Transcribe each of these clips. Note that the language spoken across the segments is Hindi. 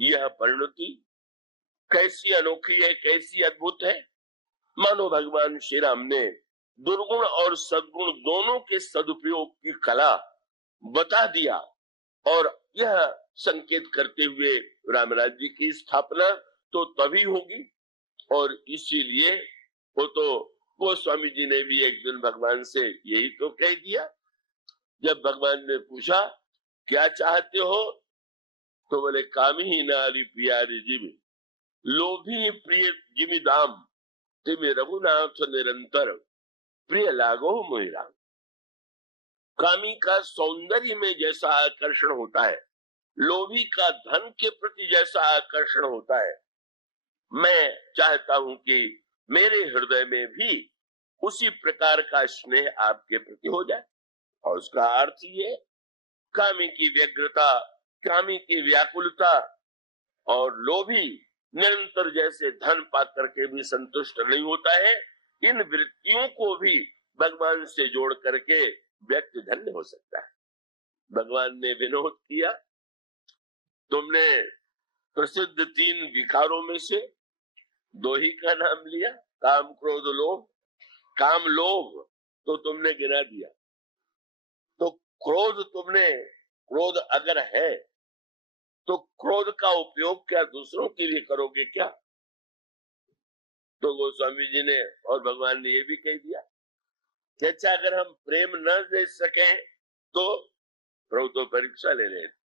यह परिणति कैसी अनोखी है, कैसी अद्भुत है। मानो भगवान श्री राम ने दुर्गुण और सद्गुण दोनों के सदुपयोग की कला बता दिया, और यह संकेत करते हुए राम राज्य की स्थापना तो तभी होगी। और इसीलिए वो स्वामी जी ने भी एक दिन भगवान से यही तो कह दिया। जब भगवान ने पूछा क्या चाहते हो, तो बोले कामी नारी प्यारी जीवी, लोभी प्रिय जिमि दाम, तिमि रघुनाथ निरंतर, प्रिय लागो मोहिराम। कामी का सौंदर्य में जैसा आकर्षण होता है, लोभी का धन के प्रति जैसा आकर्षण होता है, मैं चाहता हूं कि मेरे हृदय में भी उसी प्रकार का स्नेह आपके प्रति हो जाए। और उसका अर्थ ये, कामी की व्यग्रता, कामी की व्याकुलता और लोभी निरंतर जैसे धन पाकर के भी संतुष्ट नहीं होता है, इन वृत्तियों को भी भगवान से जोड़ करके व्यक्ति धन्य हो सकता है। भगवान ने विनोद किया, तुमने प्रसिद्ध 3 विकारों में से 2 ही का नाम लिया, काम क्रोध लोभ। काम लोभ तो तुमने गिना दिया, तो क्रोध अगर है तो क्रोध का उपयोग क्या दूसरों के लिए करोगे क्या? तो गोस्वामी जी ने और भगवान ने ये भी कह दिया कि अच्छा अगर हम प्रेम न दे सके तो प्रभु तो परीक्षा ले रहे थे।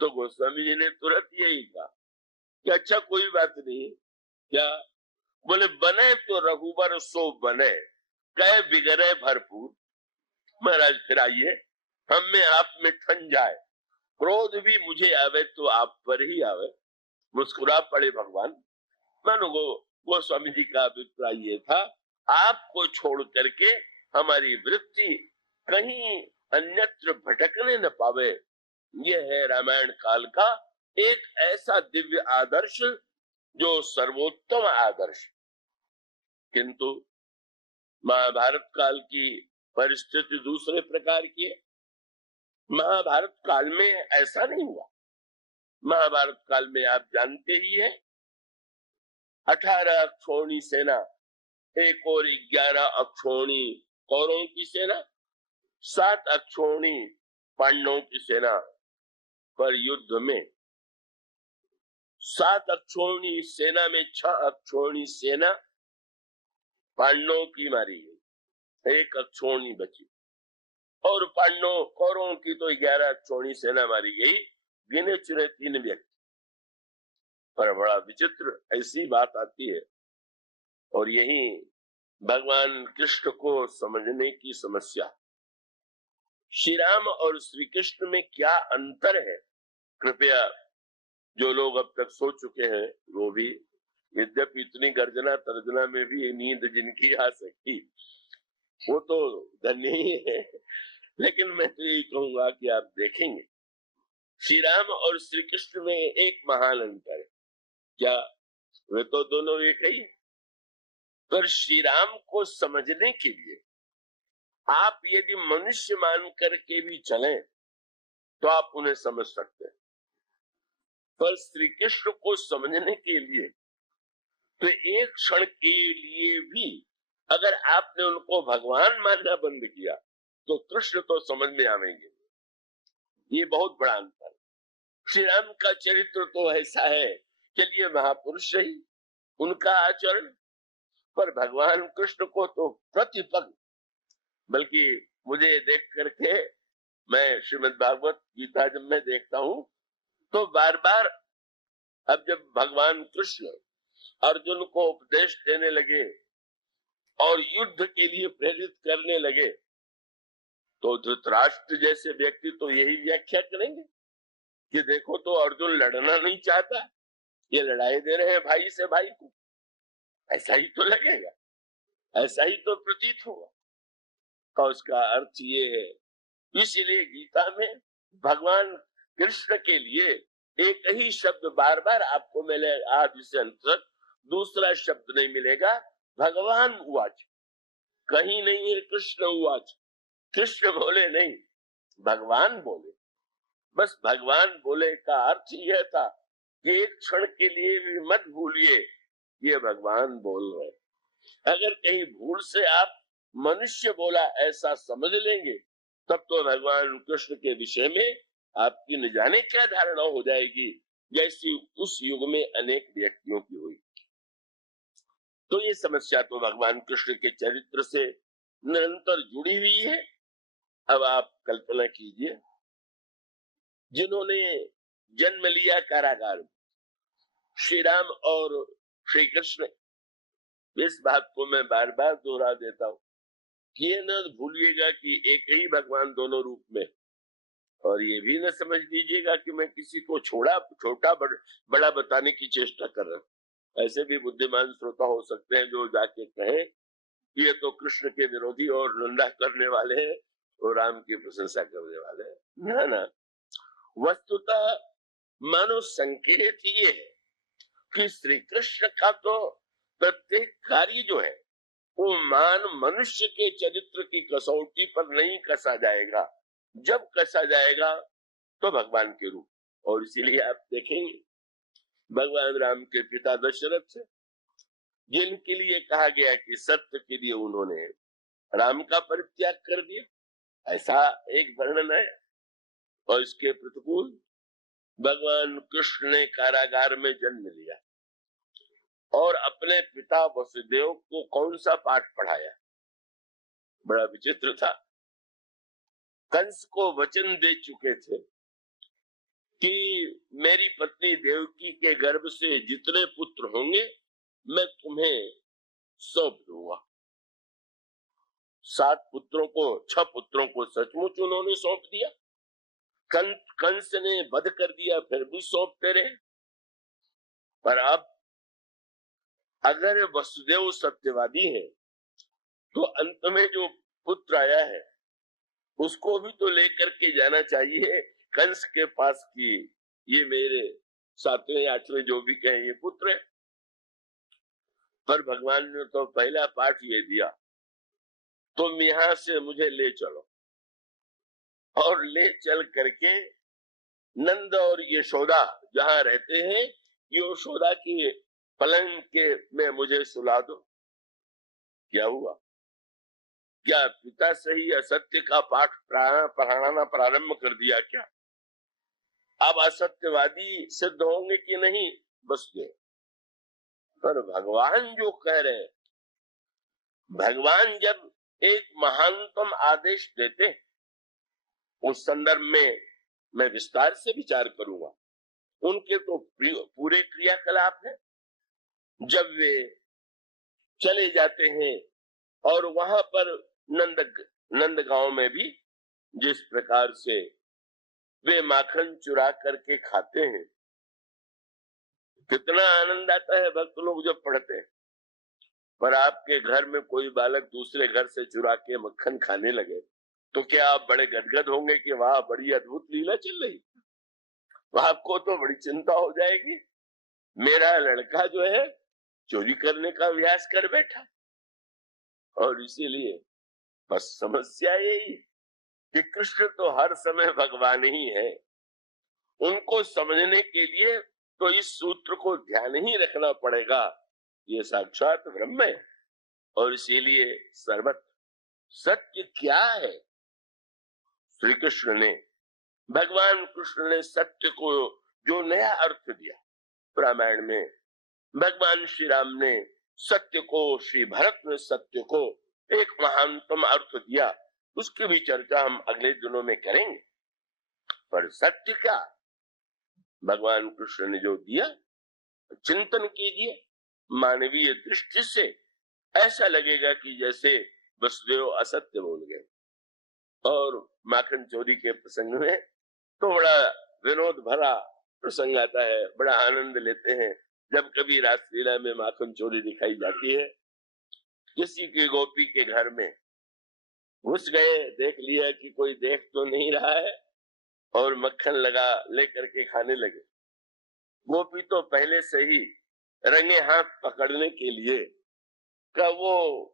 तो गोस्वामी जी ने तुरंत यही कहा कि अच्छा कोई बात नहीं, क्या? बोले बने तो रघुबर सो बने, कह बिगड़े भरपूर। महाराज फिर आइए, हम में आप में ठन जाए, क्रोध भी मुझे आवे तो आप पर ही आवे। मुस्कुरा पड़े भगवान। मानो गोस्वामी जी का अभिप्राय ये था, आपको छोड़ करके हमारी वृत्ति कहीं अन्यत्र भटकने न पावे। यह है रामायण काल का एक ऐसा दिव्य आदर्श जो सर्वोत्तम आदर्श। किंतु महाभारत काल की परिस्थिति दूसरे प्रकार की है। महाभारत काल में ऐसा नहीं हुआ। महाभारत काल में आप जानते ही हैं, 18 अक्षौणी सेना, एक और 11 अक्षौणी कौरवों की सेना, 7 अक्षौणी पांडवों की सेना पर युद्ध में 7 अक्षौणी सेना में 6 अक्षौणी सेना पांडवों की मारी गई, 1 अक्षौणी बची। और पांडवों कौरवों की तो 11 अक्षौणी सेना मारी गई, गिने चुने 3 व्यक्ति। पर बड़ा विचित्र ऐसी बात आती है, और यही भगवान कृष्ण को समझने की समस्या। श्री राम और श्री कृष्ण में क्या अंतर है, कृपया जो लोग अब तक सो चुके हैं वो भी, यद्यपि इतनी गर्जना तर्जना में भी नींद जिनकी आ सकती वो तो धन्य ही है, लेकिन मैं तो यही कहूंगा कि आप देखेंगे श्री राम और श्री कृष्ण में एक महान अंतर है। क्या? वे तो दोनों एक ही है। पर श्री राम को समझने के लिए आप यदि मनुष्य मान करके भी चलें तो आप उन्हें समझ सकते हैं, पर श्री कृष्ण को समझने के लिए तो एक क्षण के लिए भी अगर आपने उनको भगवान मानना बंद किया तो कृष्ण तो समझ में आवेंगे। ये बहुत बड़ा अंतर। श्री राम का चरित्र तो ऐसा है, चलिए महापुरुष ही उनका आचरण, पर भगवान कृष्ण को तो प्रतिपल, बल्कि मुझे देख करके, मैं श्रीमद् भागवत गीता जब मैं देखता हूं तो बार बार, अब जब भगवान कृष्ण अर्जुन को उपदेश देने लगे और युद्ध के लिए प्रेरित करने लगे, तो धृतराष्ट्र जैसे व्यक्ति तो यही व्याख्या करेंगे कि देखो तो अर्जुन लड़ना नहीं चाहता, ये लड़ाई दे रहे हैं भाई से भाई को। ऐसा ही तो लगेगा, ऐसा ही तो प्रतीत होगा। और उसका अर्थ ये है, इसीलिए गीता में भगवान कृष्ण के लिए एक ही शब्द बार बार आपको मिले, आदि से अंत तक दूसरा शब्द नहीं मिलेगा। भगवान उवाच, कहीं नहीं है कृष्ण उवाच। कृष्ण बोले नहीं, भगवान बोले। बस भगवान बोले का अर्थ यह था कि एक क्षण के लिए भी मत भूलिए ये भगवान बोल रहे हैं। अगर कहीं भूल से आप मनुष्य बोला ऐसा समझ लेंगे तब तो भगवान कृष्ण के विषय में आपकी न जाने क्या धारणा हो जाएगी, जैसी उस युग में अनेक व्यक्तियों की हुई। तो ये समस्या तो भगवान कृष्ण के चरित्र से निरंतर जुड़ी हुई है। अब आप कल्पना कीजिए, जिन्होंने जन्म लिया कारागार में, श्री राम और श्री कृष्ण, इस बात को मैं बार बार दोहरा देता हूं कि ये न भूलिएगा कि एक ही भगवान दोनों रूप में, और ये भी न समझ लीजिएगा कि मैं किसी को छोटा बड़ा बताने की चेष्टा कर रहा हूं। ऐसे भी बुद्धिमान श्रोता हो सकते हैं जो जाके कहें ये तो कृष्ण के विरोधी और निंदा करने वाले हैं और राम की प्रशंसा करने वाले हैं। ना ना, वस्तुतः मानो संकेत ये है कि श्री कृष्ण का तो प्रत्येक कार्य जो है वो मान मनुष्य के चरित्र की कसौटी पर नहीं कसा जाएगा। जब कसा जाएगा तो भगवान के रूप। और इसीलिए आप देखेंगे भगवान राम के पिता दशरथ से, जिनके लिए कहा गया कि सत्य के लिए उन्होंने राम का परित्याग कर दिया, ऐसा एक वर्णन है। और इसके प्रतिकूल भगवान कृष्ण ने कारागार में जन्म लिया और अपने पिता वसुदेव को कौन सा पाठ पढ़ाया? बड़ा विचित्र था। कंस को वचन दे चुके थे कि मेरी पत्नी देवकी के गर्भ से जितने पुत्र होंगे मैं तुम्हें सौंप दूंगा। 6 पुत्रों को सचमुच उन्होंने सौंप दिया। कंस ने वध कर दिया, फिर भी सौंपते रहे। पर अब अगर वसुदेव सत्यवादी है तो अंत में जो पुत्र आया है उसको भी तो लेकर के जाना चाहिए कंस के पास कि ये मेरे 7वें 8वें जो भी कहें ये पुत्र है। पर भगवान ने तो पहला पाठ ये दिया, तुम यहां से मुझे ले चलो। और ले चल करके नंद और यशोदा जहां रहते हैं, यशोदा की पलंग के में मुझे सुला दो। क्या हुआ? क्या पिता सही असत्य का पाठ पढ़ाना प्रारंभ कर दिया क्या? अब असत्यवादी सिद्ध होंगे कि नहीं? बस ये। पर भगवान जो कह रहे हैं, भगवान जब एक महानतम आदेश देते उस संदर्भ में मैं विस्तार से विचार करूंगा। उनके तो पूरे क्रियाकलाप है। जब वे चले जाते हैं और वहां पर नंदगांव में भी जिस प्रकार से वे माखन चुरा करके खाते हैं, कितना आनंद आता है भक्त लोग जब पढ़ते हैं। पर आपके घर में कोई बालक दूसरे घर से चुरा के मक्खन खाने लगे तो क्या आप बड़े गदगद होंगे कि वाह बड़ी अद्भुत लीला चल रही? आपको तो बड़ी चिंता हो जाएगी, मेरा लड़का जो है चोरी करने का अभ्यास कर बैठा। और इसीलिए बस समस्या यही कि कृष्ण तो हर समय भगवान ही है। उनको समझने के लिए तो इस सूत्र को ध्यान ही रखना पड़ेगा, ये साक्षात ब्रह्म है। और इसीलिए सर्वत्र सत्य क्या है? श्री कृष्ण ने, भगवान कृष्ण ने सत्य को जो नया अर्थ दिया, रामायण में भगवान श्री राम ने सत्य को, श्री भरत ने सत्य को एक महानतम अर्थ दिया, उसकी भी चर्चा हम अगले दिनों में करेंगे। पर सत्य क्या भगवान कृष्ण ने जो दिया, चिंतन कीजिए। मानवीय दृष्टि से ऐसा लगेगा कि जैसे वसुदेव असत्य बोल गए। और माखन चोरी के प्रसंग में तो बड़ा विनोद भरा प्रसंग आता है, बड़ा आनंद लेते हैं जब कभी रासलीला में माखन चोरी दिखाई जाती है। किसी की गोपी के घर में घुस गए, देख लिया कि कोई देख तो नहीं रहा है और मक्खन लगा लेकर के खाने लगे। गोपी तो पहले से ही रंगे हाथ पकड़ने के लिए का वो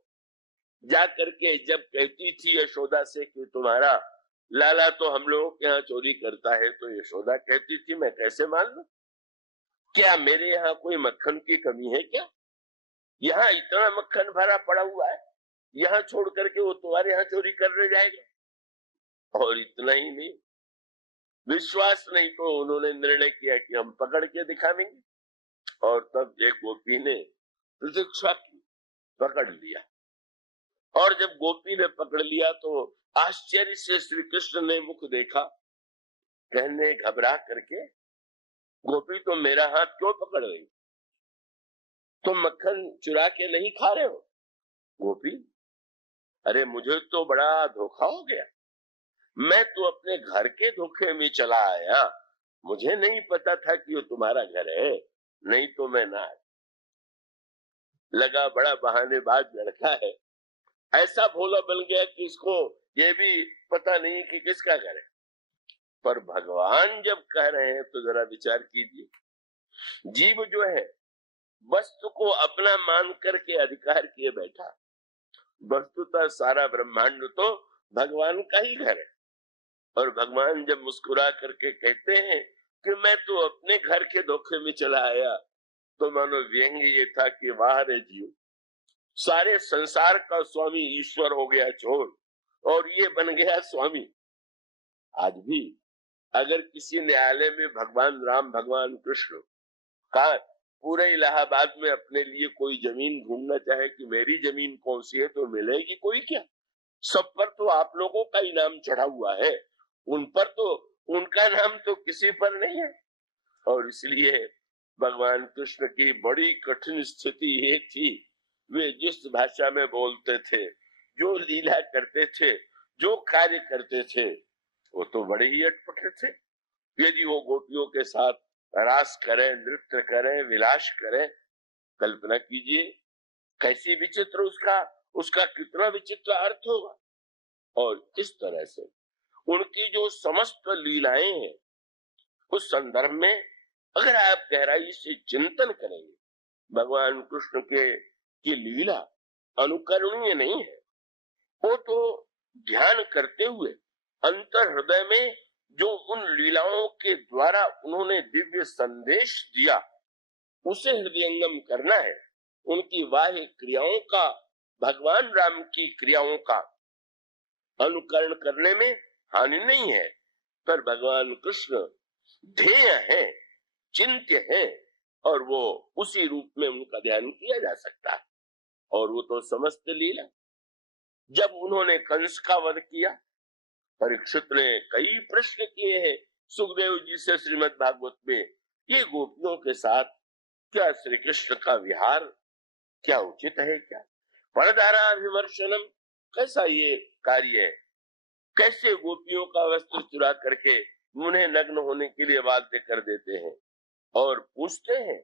जा करके जब कहती थी यशोदा से कि तुम्हारा लाला तो हम लोगों के यहाँ चोरी करता है, तो यशोदा कहती थी मैं कैसे मान लूं? क्या मेरे यहाँ कोई मक्खन की कमी है क्या? यहाँ इतना मक्खन भरा पड़ा हुआ है, यहाँ छोड़ करके वो तुम्हारे यहाँ चोरी करने जाएगा? और इतना ही नहीं, विश्वास नहीं तो उन्होंने निर्णय किया कि हम पकड़ के दिखाएंगे। और तब एक गोपी ने प्रतीक्षा की, पकड़ लिया। और जब गोपी ने पकड़ लिया तो आश्चर्य से श्री कृष्ण ने मुख देखा, कहने घबरा करके, गोपी तो मेरा हाथ क्यों पकड़ रही? तुम मक्खन चुरा के नहीं खा रहे हो? गोपी, अरे मुझे तो बड़ा धोखा हो गया, मैं तो अपने घर के धोखे में चला आया, मुझे नहीं पता था कि वो तुम्हारा घर है, नहीं तो मैं ना आया। लगा बड़ा बहानेबाज लड़का है, ऐसा भोला बन गया कि इसको ये भी पता नहीं कि किसका घर है। पर भगवान जब कह रहे हैं तो जरा विचार कीजिए, जीव जो है वस्तु को अपना मान करके अधिकार किए बैठा, वस्तुतः सारा ब्रह्मांड तो भगवान का ही घर है। और भगवान जब मुस्कुरा करके कहते हैं कि मैं तो अपने घर के धोखे में चला आया, तो मानो व्यंग्य ये था कि वाह रे जीव, सारे संसार का स्वामी ईश्वर हो गया चोर और ये बन गया स्वामी। आज भी अगर किसी न्यायालय में भगवान राम, भगवान कृष्ण का पूरे इलाहाबाद में अपने लिए कोई जमीन ढूंढना चाहे कि मेरी जमीन कौन सी है, तो मिलेगी कोई क्या? सब पर तो आप लोगों का ही नाम चढ़ा हुआ है, उन पर तो उनका नाम तो किसी पर नहीं है। और इसलिए भगवान कृष्ण की बड़ी कठिन स्थिति ये थी, वे जिस भाषा में बोलते थे, जो लीला करते थे, जो कार्य करते थे, वो तो बड़े ही अटपटे थे। यदि वो गोपियों के साथ रास करें, नृत्य करें, विलास करें, कल्पना कीजिए कैसी विचित्र उसका कितना विचित्र अर्थ होगा। और इस तरह से उनकी जो समस्त लीलाएं हैं, उस संदर्भ में अगर आप गहराई से चिंतन करेंगे, भगवान कृष्ण की लीला अनुकरणीय नहीं है। वो तो ध्यान करते हुए अंतर हृदय में जो उन लीलाओं के द्वारा उन्होंने दिव्य संदेश दिया, उसे हृदयंगम करना है। उनकी बाह्य क्रियाओं का, भगवान राम की क्रियाओं का अनुकरण करने में हानि नहीं है, पर भगवान कृष्ण ध्येय है, चिंत्य है, और वो उसी रूप में उनका ध्यान किया जा सकता है। और वो तो समस्त लीला, जब उन्होंने कंस का वध किया, परीक्षित ने कई प्रश्न किए हैं सुखदेव जी से श्रीमद् भागवत में, ये गोपियों के साथ क्या श्री कृष्ण का विहार क्या उचित है? क्या परदारा विमर्शनम, कैसा ये कार्य है? कैसे गोपियों का वस्त्र चुरा करके उन्हें नग्न होने के लिए बाध्य कर देते हैं और पूछते हैं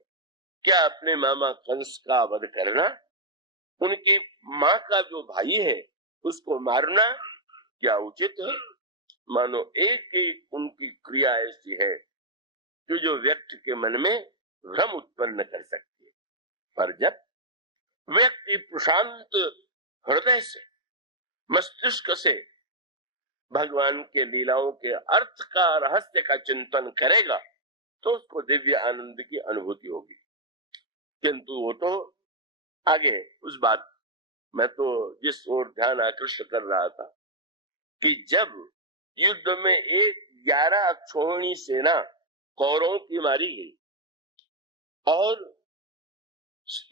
क्या अपने मामा कंस का वध करना, उनकी माँ का जो भाई है उसको मारना क्या उचित है? मानो एक एक उनकी क्रिया ऐसी है कि जो व्यक्ति के मन में भ्रम उत्पन्न कर सकती है। पर जब व्यक्ति प्रशांत हृदय से, मस्तिष्क से भगवान के लीलाओं के अर्थ का, रहस्य का चिंतन करेगा, तो उसको दिव्य आनंद की अनुभूति होगी। किंतु वो तो आगे उस बात, मैं तो जिस ओर ध्यान आकृष्ट कर रहा था कि जब युद्ध में 11 अक्षौहिणी सेना कौरवों की मारी गई और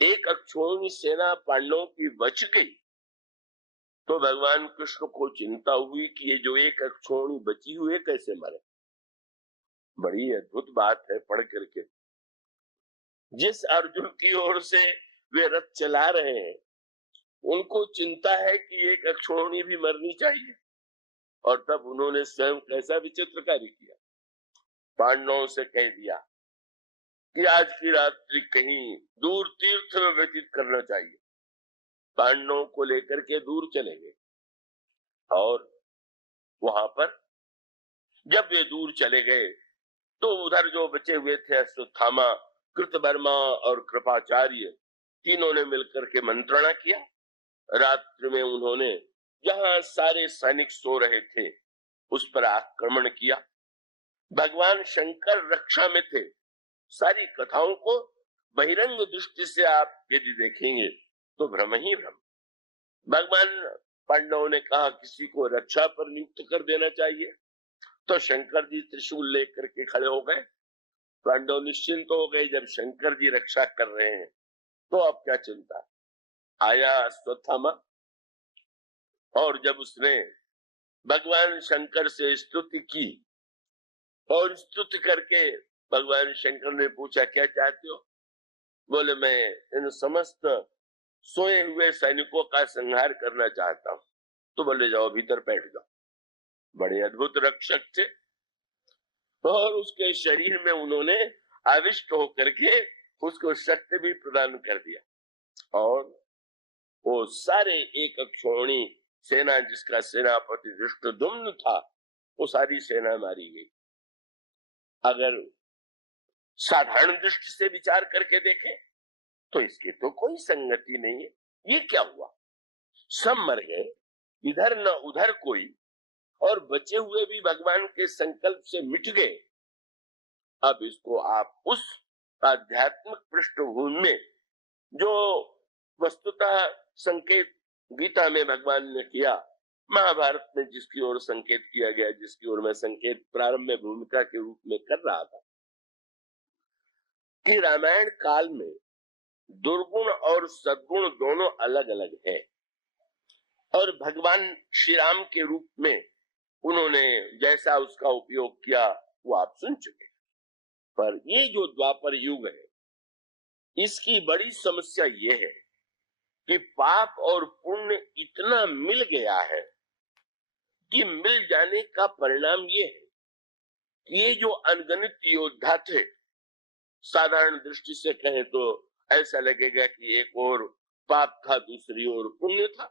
एक अक्षौहिणी सेना पांडवों की बच गई, तो भगवान कृष्ण को चिंता हुई कि ये जो एक अक्षौहिणी बची हुई कैसे मरे। बड़ी अद्भुत बात है पढ़ करके, जिस अर्जुन की ओर से वे रथ चला रहे हैं, उनको चिंता है कि एक अक्षौहिणी भी मरनी चाहिए। और तब उन्होंने स्वयं कैसा विचित्र कार्य किया, पांडवों से कह दिया कि आज की रात्रि कहीं दूर तीर्थ में व्यतीत करना चाहिए। पांडवों को लेकर के दूर चले गए और वहां पर जब वे दूर चले गए तो उधर जो बचे हुए थे अश्वत्थामा, कृतवर्मा और कृपाचार्य, तीनों ने मिलकर के मंत्रणा किया। रात्रि में उन्होंने जहां सारे सैनिक सो रहे थे उस पर आक्रमण किया। भगवान शंकर रक्षा में थे, सारी कथाओं को बहिरंग दृष्टि से आप यदि देखेंगे तो भ्रम ही भ्रम। भगवान पांडवों ने कहा किसी को रक्षा पर नियुक्त कर देना चाहिए, तो शंकर जी त्रिशूल लेकर के खड़े हो गए। पांडव निश्चिंत हो गए, जब शंकर जी रक्षा कर रहे हैं तो अब क्या चिंता। आया अश्वत्थामा, और जब उसने भगवान शंकर से स्तुति की और स्तुति करके भगवान शंकर ने पूछा क्या चाहते हो? बोले मैं इन समस्त सोए हुए सैनिकों का संहार करना चाहता हूं। तो बोले जाओ भीतर बैठ जाओ। बड़े अद्भुत रक्षक थे और उसके शरीर में उन्होंने आविष्ट होकर के उसको शक्ति भी प्रदान कर दिया और वो सारे एक अक्षौणी सेना जिसका सेनापति धृष्टद्युम्न था वो सारी सेना मारी गई। अगर साधारण दृष्टि से विचार करके देखें तो इसकी तो कोई संगति नहीं है। ये क्या हुआ? सब मर गए, इधर न उधर कोई, और बचे हुए भी भगवान के संकल्प से मिट गए। अब इसको आप उस आध्यात्मिक पृष्ठभूमि में जो वस्तुतः संकेत गीता में भगवान ने किया, महाभारत में जिसकी ओर संकेत किया गया, जिसकी ओर मैं संकेत प्रारंभ में भूमिका के रूप में कर रहा था, कि रामायण काल में दुर्गुण और सद्गुण दोनों अलग अलग है और भगवान श्री राम के रूप में उन्होंने जैसा उसका उपयोग किया वो आप सुन चुके। पर ये जो द्वापर युग है इसकी बड़ी समस्या ये है कि पाप और पुण्य इतना मिल गया है कि मिल जाने का परिणाम ये है कि ये जो अनगणित योद्धा थे, साधारण दृष्टि से कहें तो ऐसा लगेगा कि एक और पाप था दूसरी ओर पुण्य था,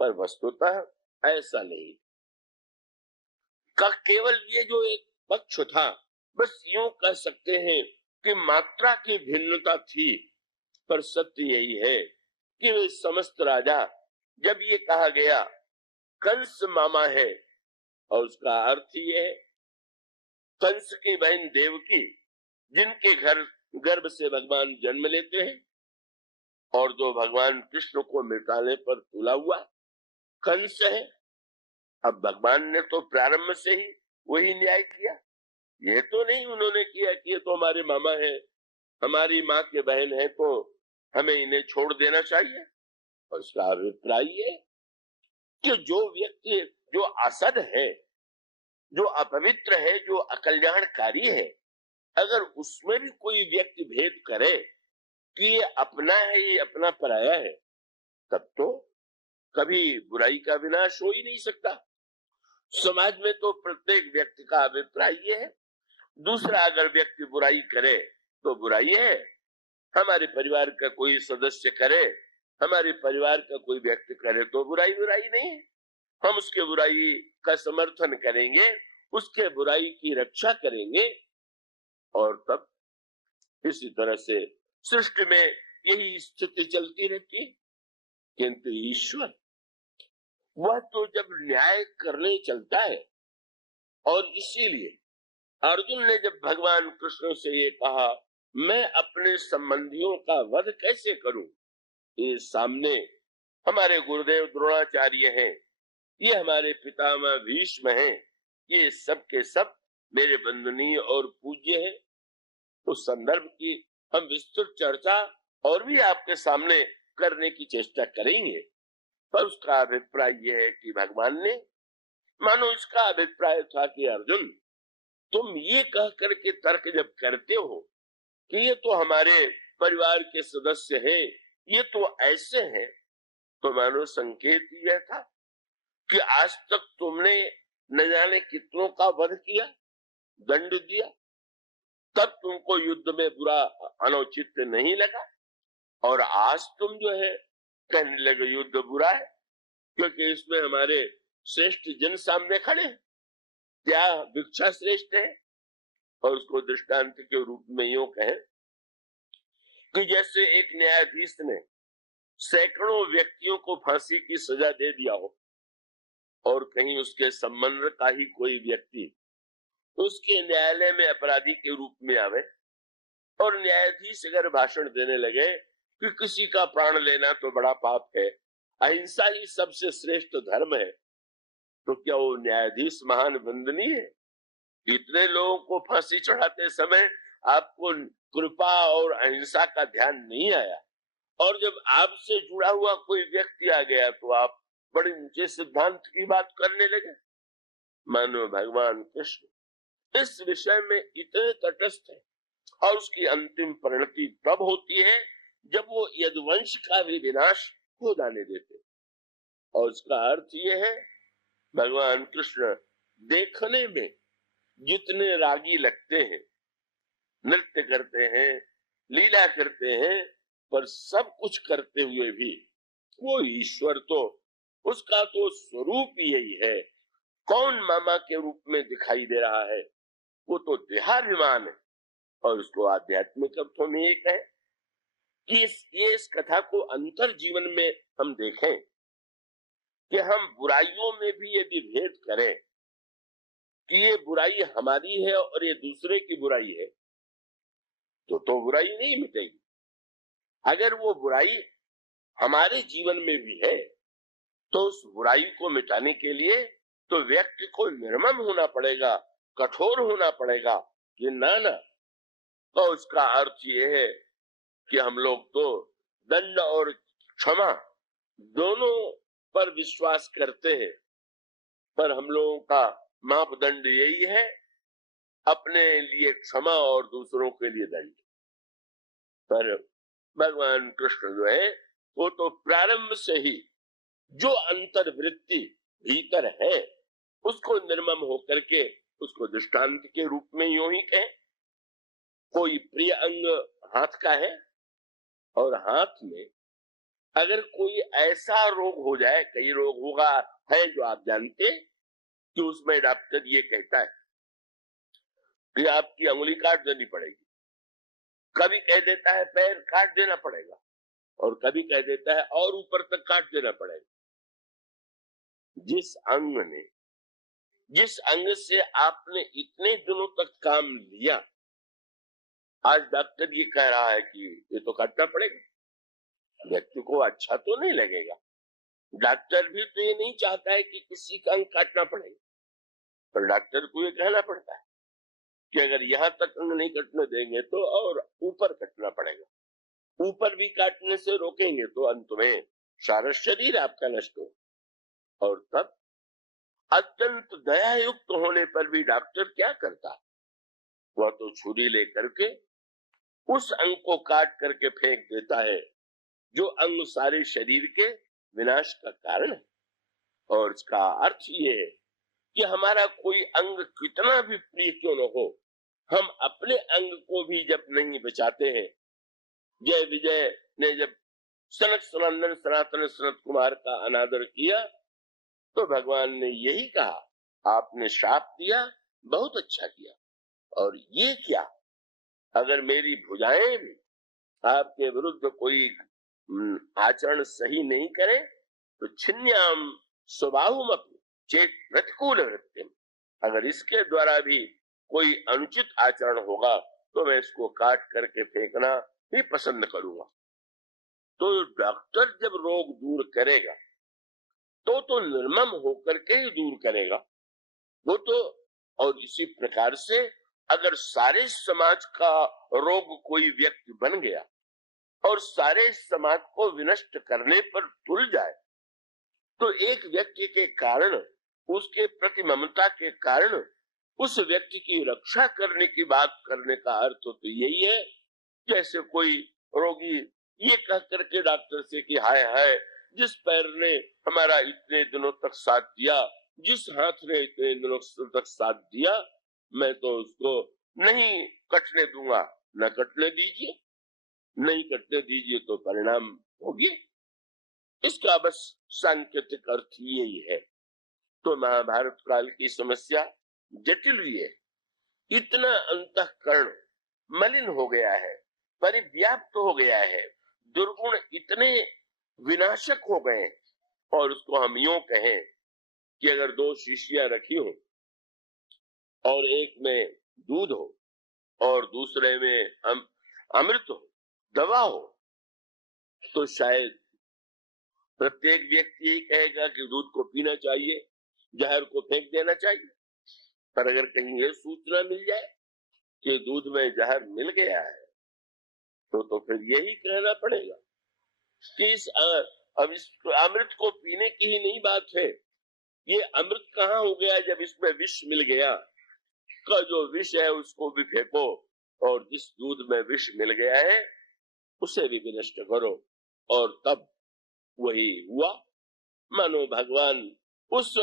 पर वस्तुतः ऐसा नहीं। का केवल ये जो एक पक्ष था, बस यूं कह सकते हैं कि मात्रा की भिन्नता थी, पर सत्य यही है कि वे समस्त राजा, जब ये कहा गया कंस मामा है, और उसका अर्थ ये है कंस की बहन देवकी जिनके घर गर्भ से भगवान जन्म लेते हैं और जो भगवान कृष्ण को मिटाने पर तुला हुआ कंस है। अब भगवान ने तो प्रारंभ से ही वही न्याय किया, ये तो नहीं उन्होंने किया कि ये तो हमारे मामा है, हमारी माँ के बहन है, तो हमें इन्हें छोड़ देना चाहिए। और उसका अभिप्राय है कि जो व्यक्ति जो असद है, जो अपवित्र है, जो अकल्याणकारी है, अगर उसमें भी कोई व्यक्ति भेद करे कि ये अपना है ये अपना पराया है, तब तो कभी बुराई का विनाश हो ही नहीं सकता। समाज में तो प्रत्येक व्यक्ति का अभिप्राय ये है, दूसरा अगर व्यक्ति बुराई करे तो बुराई है, हमारे परिवार का कोई सदस्य करे, हमारे परिवार का कोई व्यक्ति करे तो बुराई बुराई नहीं है, हम उसके बुराई का समर्थन करेंगे, उसके बुराई की रक्षा करेंगे। और तब इसी तरह से सृष्टि में यही स्थिति चलती रहती है। किंतु ईश्वर वह तो जब न्याय करने चलता है, और इसीलिए अर्जुन ने जब भगवान कृष्ण से ये कहा मैं अपने संबंधियों का वध कैसे करूं, ये सामने हमारे गुरुदेव द्रोणाचार्य हैं, ये हमारे पितामह भीष्म हैं, ये सब के सब मेरे वंदनीय और पूज्य हैं। उस संदर्भ की हम विस्तृत चर्चा और भी आपके सामने करने की चेष्टा करेंगे, पर उसका अभिप्राय यह है कि भगवान ने, मानो इसका अभिप्राय था कि अर्जुन तुम ये कह करके तर्क जब करते हो कि ये तो हमारे परिवार के सदस्य हैं, ये तो ऐसे हैं, तो मानो संकेत यह था कि आज तक तुमने न जाने कितनों का वध किया, दंड दिया, तब तुमको युद्ध में बुरा अनौचित्य नहीं लगा, और आज तुम जो है कहने लगे युद्ध बुरा है क्योंकि इसमें हमारे श्रेष्ठ जन सामने खड़े, क्या भिक्षा श्रेष्ठ है। और उसको दृष्टांत के रूप में यूं कहें कि जैसे एक न्यायाधीश ने सैकड़ों व्यक्तियों को फांसी की सजा दे दिया हो और कहीं उसके संबंध का ही कोई व्यक्ति उसके न्यायालय में अपराधी के रूप में आवे, और न्यायाधीश अगर भाषण देने लगे कि किसी का प्राण लेना तो बड़ा पाप है, अहिंसा ही सबसे श्रेष्ठ धर्म है, तो क्या वो न्यायाधीश महान वंदनीय है? इतने लोगों को फांसी चढ़ाते समय आपको कृपा और अहिंसा का ध्यान नहीं आया, और जब आपसे जुड़ा हुआ कोई व्यक्ति आ गया तो आप बड़े ऊंचे सिद्धांत की बात करने लगे। मानो भगवान कृष्ण इस विषय में इतने तटस्थ है, और उसकी अंतिम परिणति तब होती है जब वो यदुवंश का भी विनाश हो जाने देते। और उसका अर्थ ये है, भगवान कृष्ण देखने में जितने रागी लगते हैं, नृत्य करते हैं, लीला करते हैं, पर सब कुछ करते हुए भी वो ईश्वर तो, उसका तो स्वरूप यही है। कौन मामा के रूप में दिखाई दे रहा है? वो तो देहाभिमान है। और उसको आध्यात्मिक अर्थों में एक है कि इस कथा को अंतर जीवन में हम देखें कि हम बुराइयों में भी यदि भेद करें कि ये बुराई हमारी है और ये दूसरे की बुराई है, तो बुराई नहीं मिटेगी। अगर वो बुराई हमारे जीवन में भी है तो उस बुराई को मिटाने के लिए तो व्यक्ति को निर्मम होना पड़ेगा, कठोर होना पड़ेगा कि ना। तो उसका अर्थ ये है कि हम लोग तो दंड और क्षमा दोनों पर विश्वास करते हैं, पर हम लोगों का मापदंड यही है, अपने लिए क्षमा और दूसरों के लिए दंड। पर भगवान कृष्ण जो है वो तो प्रारंभ से ही जो अंतर्वृत्ति भीतर है उसको निर्मम होकर के उसको दृष्टांत के रूप में यूं ही कहें, कोई प्रिय अंग हाथ का है और हाथ में अगर कोई ऐसा रोग हो जाए, कई रोग होगा है जो आप जानते, कि उसमें डॉक्टर ये कहता है कि आपकी अंगुली काट देनी पड़ेगी, कभी कह देता है पैर काट देना पड़ेगा, और कभी कह देता है और ऊपर तक काट देना पड़ेगा। जिस अंग से आपने इतने दिनों तक काम लिया, आज डॉक्टर ये कह रहा है कि ये तो काटना पड़ेगा। व्यक्ति को अच्छा तो नहीं लगेगा, डॉक्टर भी तो ये नहीं चाहता है कि किसी का अंग काटना पड़ेगा, पर डॉक्टर को ये कहना पड़ता है कि अगर यहाँ तक अंग नहीं कटने देंगे तो और ऊपर कटना पड़ेगा, ऊपर भी काटने से रोकेंगे तो अंत में सारा शरीर आपका नष्ट हो। और तब अत्यंत दयायुक्त होने पर भी डॉक्टर क्या करता, वह तो छुरी लेकर के उस अंग को काट करके फेंक देता है जो अंग सारे शरीर के विनाश का कारण है। और इसका अर्थ ये है कि हमारा कोई अंग कितना भी प्रिय क्यों न हो, हम अपने अंग को भी जब नहीं बचाते हैं। जय विजय ने जब सनत सनंदन सनातन सनत कुमार का अनादर किया तो भगवान ने यही कहा, आपने श्राप दिया, बहुत अच्छा किया, और ये क्या, अगर मेरी भुजाएं भी आपके विरुद्ध कोई आचरण सही नहीं करे तो छिन्याम स्वभावमपि चेत प्रतिकूल वृत्तिम, अगर इसके द्वारा भी कोई अनुचित आचरण होगा तो मैं इसको काट करके फेंकना ही पसंद करूंगा। तो डॉक्टर जब रोग दूर करेगा तो निर्मम होकर के ही दूर करेगा वो तो। और इसी प्रकार से अगर सारे समाज का रोग कोई व्यक्ति बन गया और सारे समाज को विनष्ट करने पर तुल जाए तो एक व्यक्ति के कारण, उसके प्रति ममता के कारण उस व्यक्ति की रक्षा करने की बात करने का अर्थ तो यही है। जैसे कोई रोगी ये कह करके डॉक्टर से कि हाय हाय, जिस पैर ने हमारा इतने दिनों तक साथ दिया, जिस हाथ ने इतने दिनों तक साथ दिया, मैं तो उसको नहीं कटने दूंगा। न कटने दीजिए, नहीं कटने दीजिए तो परिणाम होगी। इसका बस सांकेतिक अर्थ यही है। तो महाभारत काल की समस्या जटिल हुई है, इतना अंतःकरण मलिन हो गया है, परिव्याप्त हो गया है, दुर्गुण इतने विनाशक हो गए। और उसको हम यूं कहें कि अगर दो शीशियां रखी हो और एक में दूध हो और दूसरे में हम अमृत हो, दवा हो, तो शायद प्रत्येक व्यक्ति यही कहेगा कि दूध को पीना चाहिए, जहर को फेंक देना चाहिए। पर अगर कहीं ये सूचना मिल जाए कि दूध में जहर मिल गया है, तो फिर यही कहना पड़ेगा कि अब इस अमृत को पीने की ही नहीं बात है, ये अमृत कहाँ हो गया जब इसमें विष मिल गया। का जो विष है उसको भी फेंको, और जिस दूध में विष मिल गया है उसे भी विनष्ट करो। और तब वही हुआ, मानो भगवान उस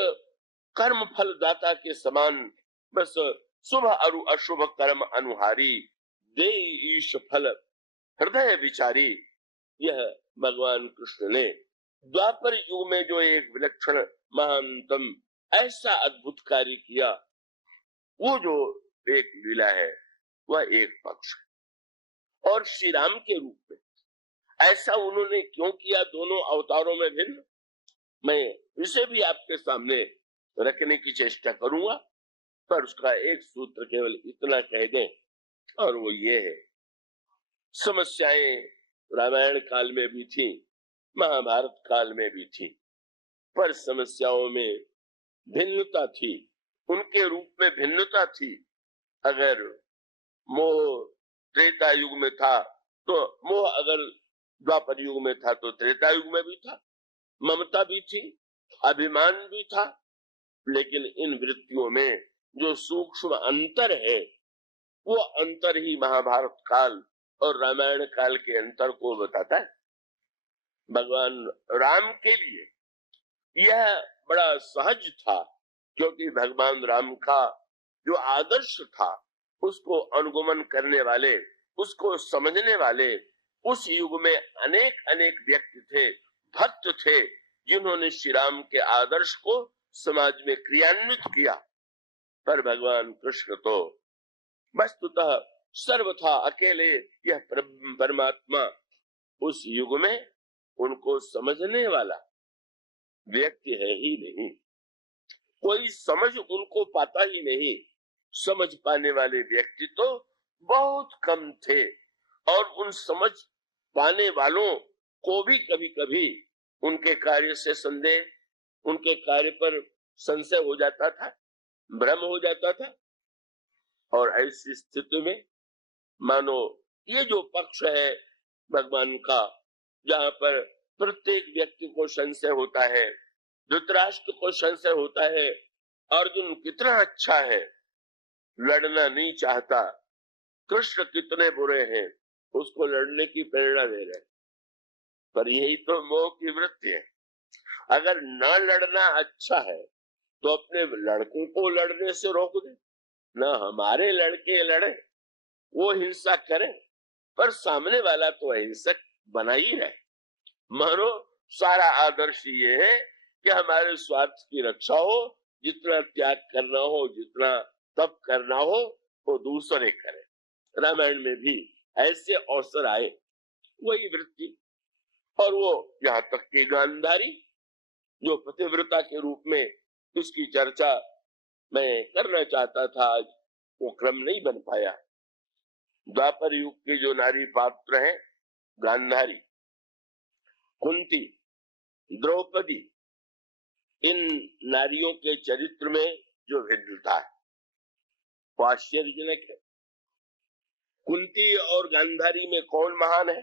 कर्म फल दाता के समान बस शुभ और अशुभ कर्म अनुहारी दे ईश फल हृदय विचारी। यह भगवान कृष्ण ने द्वापर युग में जो एक विलक्षण महानतम ऐसा अद्भुत कार्य किया, वो जो एक लीला है वह एक पक्ष है। और श्री राम के रूप में ऐसा उन्होंने क्यों किया दोनों अवतारों में भिन्न, मैं इसे भी आपके सामने रखने की चेष्टा करूंगा। पर उसका एक सूत्र केवल इतना कह दें, और वो ये है, समस्याएं रामायण काल में भी थी, महाभारत काल में भी थी, पर समस्याओं में भिन्नता थी, उनके रूप में भिन्नता थी। अगर मोह त्रेता युग में था तो मोह, अगर द्वापर युग में था तो त्रेता युग में भी था। ममता भी थी, अभिमान भी था, लेकिन इन वृत्तियों में जो सूक्ष्म अंतर है, वो अंतर ही महाभारत काल और रामायण काल के अंतर को बताता है। भगवान राम के लिए यह बड़ा सहज था, क्योंकि भगवान राम का जो आदर्श था उसको अनुगमन करने वाले, उसको समझने वाले उस युग में अनेक अनेक व्यक्ति थे, भक्त थे, जिन्होंने श्री राम के आदर्श को समाज में क्रियान्वित किया। पर भगवान कृष्ण तो वस्तुतः सर्वथा अकेले यह परमात्मा, उस युग में उनको समझने वाला व्यक्ति है ही नहीं, कोई समझ उनको पाता ही नहीं। समझ पाने वाले व्यक्ति तो बहुत कम थे, और उन समझ पाने वालों को भी कभी कभी उनके कार्य से संदेह, उनके कार्य पर संशय हो जाता था, भ्रम हो जाता था। और ऐसी स्थिति में मानो ये जो पक्ष है भगवान का, जहाँ पर प्रत्येक व्यक्ति को संशय होता है, धृतराष्ट्र को संशय होता है, अर्जुन कितना अच्छा है, लड़ना नहीं चाहता, कृष्ण कितने बुरे हैं, उसको लड़ने की प्रेरणा दे रहे। पर यही तो मोह की वृत्ति है। अगर न लड़ना अच्छा है तो अपने लड़कों को लड़ने से रोक दे, न हमारे लड़के लड़े, वो हिंसा करें, पर सामने वाला तो अहिंसक बना ही रहे। मानो सारा आदर्श ये है कि हमारे स्वार्थ की रक्षा हो, जितना त्याग करना हो, जितना तप करना हो, वो दूसरे करें। रामायण में भी ऐसे अवसर आए, वही वृत्ति। और वो यहाँ तक कि गांधारी जो पतिव्रता के रूप में उसकी चर्चा मैं करना चाहता था, आज वो क्रम नहीं बन पाया। द्वापर युग के जो नारी पात्र हैं, गांधारी, कुंती, द्रौपदी, इन नारियों के चरित्र में जो भिन्नता है वो आश्चर्यजनक है। कुंती और गांधारी में कौन महान है,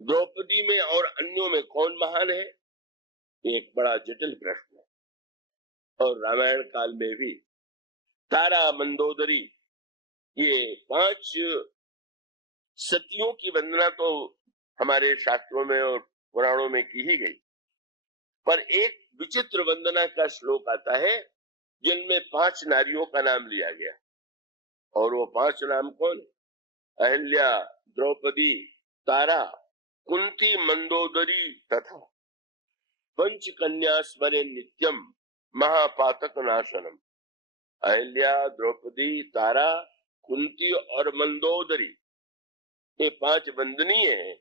द्रौपदी में और अन्यों में कौन महान है, एक बड़ा जटिल प्रश्न है। और रामायण काल में भी तारा, मंदोदरी, ये 5 सतियों की वंदना तो हमारे शास्त्रों में और पुराणों में की ही गई, पर एक विचित्र वंदना का श्लोक आता है जिनमें 5 नारियों का नाम लिया गया। और वो 5 नाम कौन? अहिल्या, द्रौपदी, तारा, कुंती, मंदोदरी तथा पंचकन्या स्मरे नित्यम महापातक नाशनम। अहिल्या, द्रौपदी, तारा, कुंती और मंदोदरी, ये 5 वंदनीय हैं,